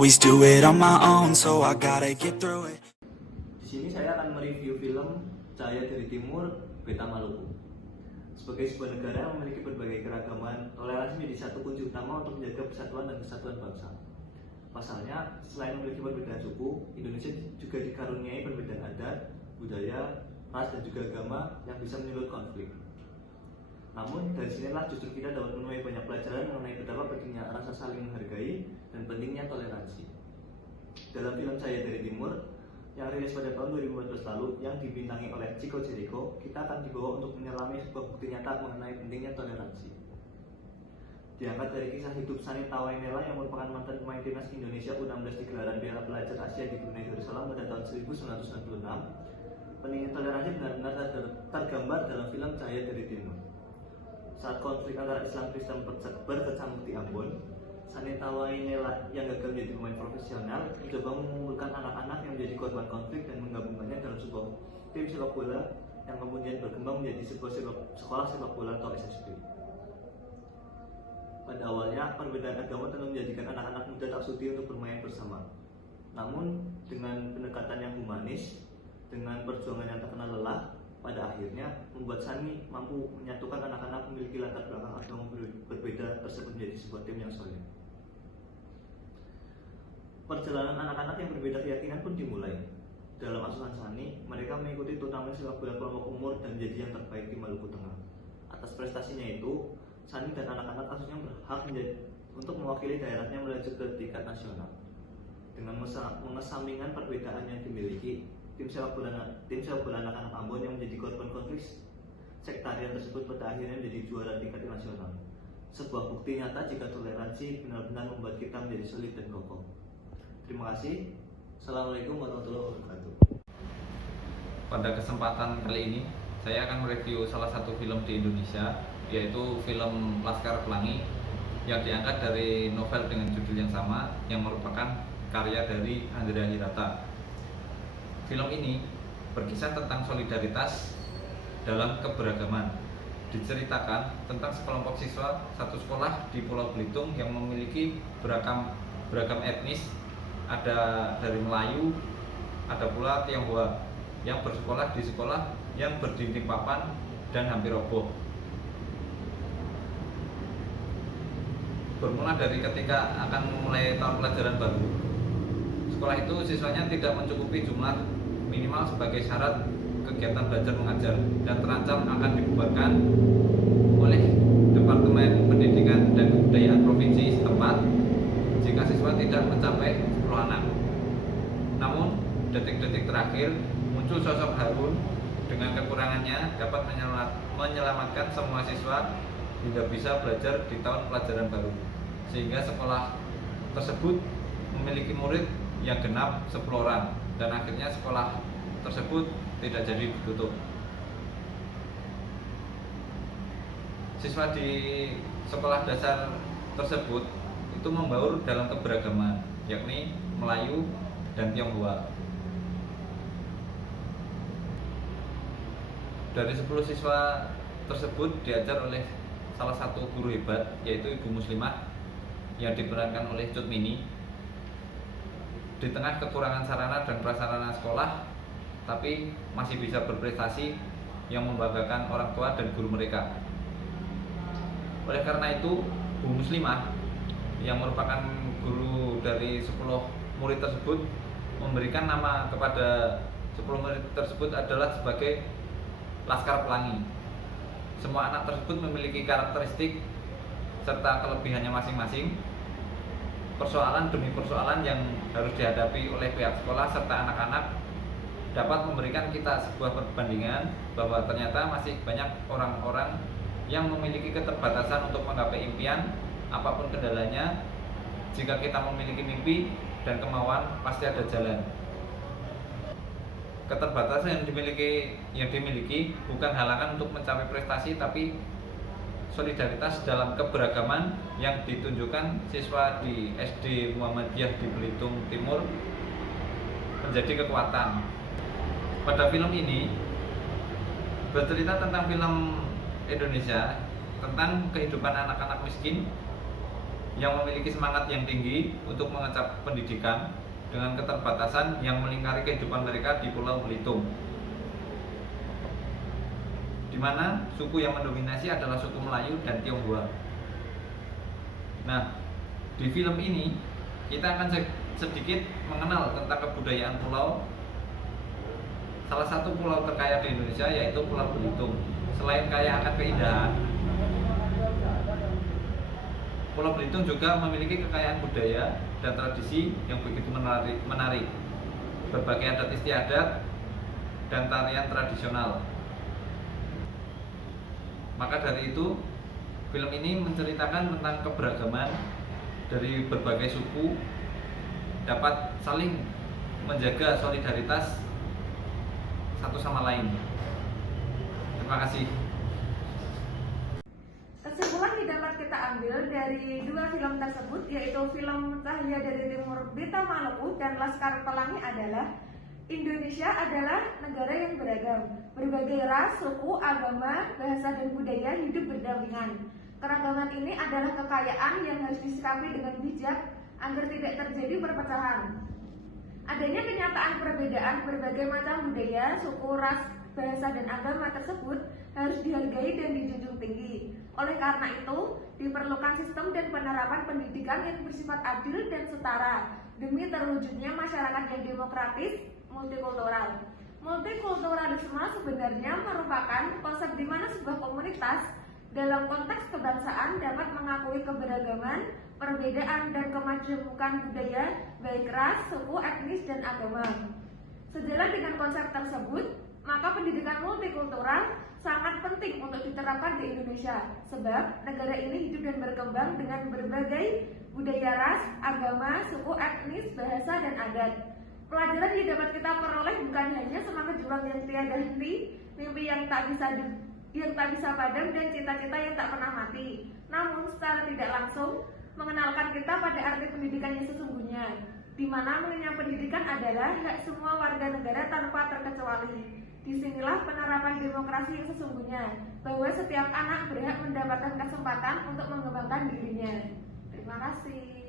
always do it on my own, so I gotta get through it. Di sini saya akan mereview film Cahaya dari Timur, Beta Maluku. Sebagai sebuah negara yang memiliki berbagai keragaman, toleransi menjadi satu kunci utama untuk menjaga persatuan dan kesatuan bangsa. Pasalnya, selain memiliki perbedaan suku, Indonesia juga dikaruniai perbedaan adat, budaya, ras, dan juga agama yang bisa menimbulkan konflik. Namun, dari sinilah justru kita dapat menemui banyak pelajaran mengenai betapa pentingnya rasa saling menghargai dan pentingnya toleransi. Dalam film Cahaya dari Timur, yang rilis pada tahun 2014 lalu, yang dibintangi oleh Chico Jericho, kita akan dibawa untuk menyelami sebuah bukti nyata mengenai pentingnya toleransi. Diangkat dari kisah hidup Sani Tawainela yang merupakan mantan pemain timnas Indonesia U16 di gelaran Piala Pelajar Asia di Brunei Darussalam pada tahun 1996, pentingnya toleransi benar-benar tergambar dalam film Cahaya dari Timur. Saat konflik antara Islam Kristen berkecamuk di Ambon, Sani Tawainela yang gagal menjadi pemain profesional mencoba mengumpulkan anak-anak yang menjadi korban konflik dan menggabungkannya dalam sebuah tim sepak bola yang kemudian berkembang menjadi sebuah sekolah sepak bola atau SSB. Pada awalnya, perbedaan agama tentu menjadikan anak-anak muda tak sudi untuk bermain bersama. Namun, dengan pendekatan yang humanis, dengan perjuangan yang tak kenal lelah, pada akhirnya membuat Sani mampu menyatukan anak-anak memiliki latar belakang agama berbeda tersebut menjadi sebuah tim yang solid. Perjalanan anak-anak yang berbeda keyakinan pun dimulai. Dalam asuhan Sani, mereka mengikuti turnamen sepak bola kelompok umur dan menjadi yang terbaik di Maluku Tengah. Atas prestasinya itu, Sani dan anak-anak asuhnya berhak untuk mewakili daerahnya melaju ke tingkat nasional. Dengan mengesampingkan perbedaan yang dimiliki, tim sepak bola anak-anak Ambon yang menjadi korban konflik sektarian tersebut pada akhirnya menjadi juara tingkat nasional. Sebuah bukti nyata jika toleransi benar-benar membuat kita menjadi solid dan kokoh. Terima kasih. Assalamualaikum warahmatullahi wabarakatuh. Pada kesempatan kali ini, saya akan mereview salah satu film di Indonesia, yaitu film Laskar Pelangi yang diangkat dari novel dengan judul yang sama, yang merupakan karya dari Andrea Hirata. Film ini berkisah tentang solidaritas dalam keberagaman. Diceritakan tentang sekelompok siswa satu sekolah di Pulau Belitung yang memiliki beragam etnis, ada dari Melayu, ada pula Tionghoa, yang bersekolah di sekolah yang berdinding papan dan hampir roboh. Bermula dari ketika akan memulai tahun pelajaran baru, sekolah itu siswanya tidak mencukupi jumlah minimal sebagai syarat kegiatan belajar mengajar dan terancam akan dibubarkan oleh Departemen Pendidikan dan Kebudayaan Provinsi setempat jika siswa tidak mencapai 10 anak. Namun, detik-detik terakhir muncul sosok Harun dengan kekurangannya dapat menyelamatkan semua siswa hingga bisa belajar di tahun pelajaran baru, sehingga sekolah tersebut memiliki murid yang genap 10 orang dan akhirnya sekolah tersebut tidak jadi ditutup. Siswa di sekolah dasar tersebut itu membaur dalam keberagaman, yakni Melayu dan Tionghoa. Dari 10 siswa tersebut diajar oleh salah satu guru hebat, yaitu Ibu Muslimah yang diperankan oleh Cut Mini. Di tengah kekurangan sarana dan prasarana sekolah, tapi masih bisa berprestasi yang membanggakan orang tua dan guru mereka. Oleh karena itu, Bu Muslimah yang merupakan guru dari 10 murid tersebut memberikan nama kepada 10 murid tersebut adalah sebagai Laskar Pelangi. Semua anak tersebut memiliki karakteristik serta kelebihannya masing-masing. Persoalan demi persoalan yang harus dihadapi oleh pihak sekolah serta anak-anak dapat memberikan kita sebuah perbandingan bahwa ternyata masih banyak orang-orang yang memiliki keterbatasan untuk menggapai impian apapun kendalanya. Jika kita memiliki mimpi dan kemauan, pasti ada jalan. Keterbatasan yang dimiliki bukan halangan untuk mencapai prestasi, tapi solidaritas dalam keberagaman yang ditunjukkan siswa di SD Muhammadiyah di Belitung Timur menjadi kekuatan. Pada film ini bercerita tentang film Indonesia tentang kehidupan anak-anak miskin yang memiliki semangat yang tinggi untuk mengecap pendidikan dengan keterbatasan yang melingkari kehidupan mereka di Pulau Belitung, di mana suku yang mendominasi adalah suku Melayu dan Tionghoa. Nah, di film ini kita akan sedikit mengenal tentang kebudayaan pulau. Salah satu pulau terkaya di Indonesia yaitu Pulau Belitung. Selain kaya akan keindahan, Pulau Belitung juga memiliki kekayaan budaya dan tradisi yang begitu menarik. Berbagai adat istiadat dan tarian tradisional. Maka dari itu, film ini menceritakan tentang keberagaman dari berbagai suku dapat saling menjaga solidaritas satu sama lain. Terima kasih. Kesimpulan yang dapat kita ambil dari dua film tersebut, yaitu film Cahaya dari Timur Beta Maluku dan Laskar Pelangi, adalah Indonesia adalah negara yang beragam. Berbagai ras, suku, agama, bahasa, dan budaya hidup berdampingan. Keragaman ini adalah kekayaan yang harus disikapi dengan bijak agar tidak terjadi perpecahan. Adanya kenyataan perbedaan berbagai macam budaya, suku, ras, bahasa, dan agama tersebut harus dihargai dan dijunjung tinggi. Oleh karena itu, diperlukan sistem dan penerapan pendidikan yang bersifat adil dan setara demi terwujudnya masyarakat yang demokratis, multikultural. Multikulturalisme sebenarnya merupakan konsep di mana sebuah komunitas dalam konteks kebangsaan dapat mengakui keberagaman, perbedaan, dan kemajemukan budaya, baik ras, suku, etnis, dan agama. Sejalan dengan konsep tersebut, maka pendidikan multikultural sangat penting untuk diterapkan di Indonesia, sebab negara ini hidup dan berkembang dengan berbagai budaya ras, agama, suku, etnis, bahasa, dan adat. Pelajaran yang dapat kita peroleh bukan hanya semangat juang yang tiada henti, mimpi yang tak bisa padam, dan cita-cita yang tak pernah mati, namun secara tidak langsung mengenalkan kita pada arti pendidikan yang sesungguhnya, di mana mengenyam pendidikan adalah hak semua warga negara tanpa terkecuali. Disinilah penerapan demokrasi yang sesungguhnya, bahwa setiap anak berhak mendapatkan kesempatan untuk mengembangkan dirinya. Terima kasih.